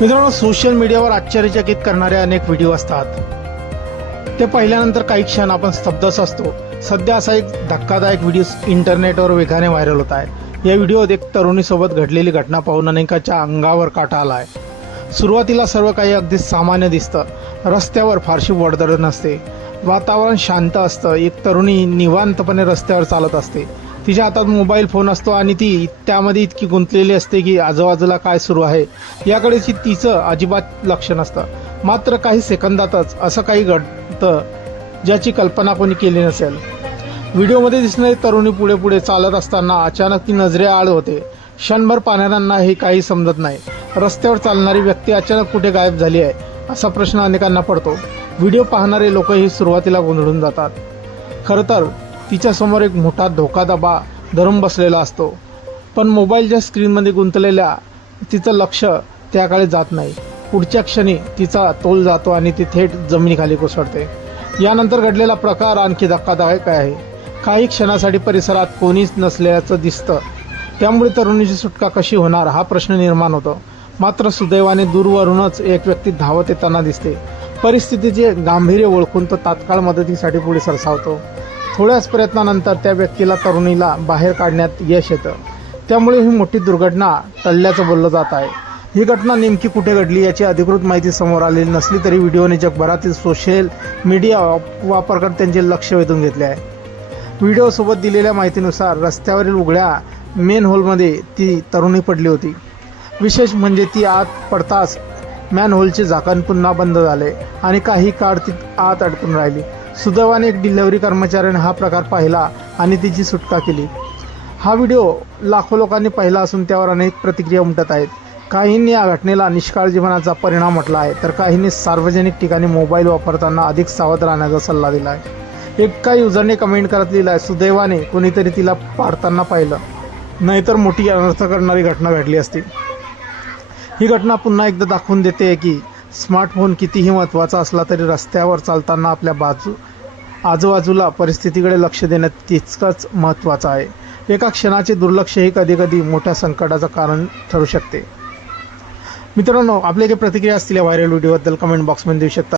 मित्रांनो, सोशल मीडियावर आश्चर्यचकित करणारे अनेक व्हिडिओ असतात. ते पाहिल्यानंतर काही क्षण आपण स्तब्धच असतो. सध्या असा एक धक्कादायक व्हिडिओ इंटरनेटवर वेगाने व्हायरल होत आहे. या व्हिडिओत एक तरुणीसोबत घडलेली घटना पाहून अनेकांच्या अंगावर काटा आला आहे. सुरुवातीला सर्व काही अगदी सामान्य दिसतं. रस्त्यावर फारशी वर्दळ नसते, वातावरण शांत असतं. एक तरुणी निवांतपणे रस्त्यावर चालत असते. तिच्या हातात मोबाईल फोन असतो आणि ती त्यामध्ये इतकी गुंतलेली असते की आजूबाजूला काय सुरू आहे याकडे तिचं अजिबात लक्ष नसतं. मात्र काही सेकंदातच असं काही घडतं ज्याची कल्पना कोणी केली नसेल. व्हिडिओमध्ये दिसणारी तरुणी पुढे पुढे चालत असताना अचानक ती नजरेआड होते. क्षणभर पाहणाऱ्यांना हे काही समजत नाही. रस्त्यावर चालणारी व्यक्ती अचानक कुठे गायब झाली आहे असा प्रश्न अनेकांना पडतो. व्हिडिओ पाहणारे लोकही सुरुवातीला गोंधळून जातात. खरं तर तिच्यासमोर एक मोठा धोकादाबा धरून बसलेला असतो, पण मोबाईलच्या स्क्रीनमध्ये गुंतलेल्या तिचं लक्ष त्याकडे जात नाही. पुढच्या क्षणी तिचा तोल जातो आणि ती थेट जमिनीखाली कोसळते. यानंतर घडलेला प्रकार आणखी धक्कादायक आहे. काही क्षणासाठी परिसरात कोणीच नसल्याचं दिसतं. त्यामुळे तरुणीची सुटका कशी होणार हा प्रश्न निर्माण होतो. मात्र सुदैवाने दूरवरूनच एक व्यक्ती धावत येताना दिसते. परिस्थितीचे गांभीर्य ओळखून तो तात्काळ मदतीसाठी पुढे सरसावतो. थोड्याच प्रयत्नानंतर त्या व्यक्तीला तरुणीला बाहेर काढण्यात यश येतं. त्यामुळे ही मोठी दुर्घटना टळल्याचं बोललं जात आहे. ही घटना नेमकी कुठे घडली याची अधिकृत माहिती समोर आलेली नसली तरी व्हिडिओने जगभरातील सोशल मीडिया वापरकर्त्यांचे लक्ष वेधून घेतले आहे. व्हिडिओसोबत दिलेल्या माहितीनुसार रस्त्यावरील उघड्या मेन होलमध्ये ती तरुणी पडली होती. विशेष म्हणजे ती आत पडताच मॅनहोलचे झाकण पुन्हा बंद झाले आणि काही काळ ती आत अडकून राहिली. सुदैवाने एक डिलिव्हरी कर्मचाऱ्याने हा प्रकार पाहिला आणि तिची सुटका केली. हा व्हिडिओ लाखो लोकांनी पाहिला असून त्यावर अनेक प्रतिक्रिया उमटत आहेत. काहींनी या घटनेला निष्काळजीपणाचा परिणाम म्हटला आहे, तर काहींनी सार्वजनिक ठिकाणी मोबाईल वापरताना अधिक सावध राहण्याचा सल्ला दिला आहे. एका युजरने कमेंट करत लिहिलं आहे, सुदैवाने कोणीतरी तिला पाडताना पाहिलं, नाहीतर मोठी अनर्थ करणारी घटना घडली असती. ही घटना पुन्हा एकदा दाखवून देते की स्मार्टफोन कितीही महत्त्वाचा असला तरी रस्त्यावर चालताना आपल्या आजूबाजूला परिस्थितीकडे लक्ष देणं तितकंच महत्त्वाचं आहे. एका क्षणाचे दुर्लक्ष हे कधीकधी मोठ्या संकटाचं कारण ठरू शकते. मित्रांनो, आपल्या काही प्रतिक्रिया असतील या व्हायरल व्हिडिओबद्दल कमेंट बॉक्समध्ये देऊ शकता.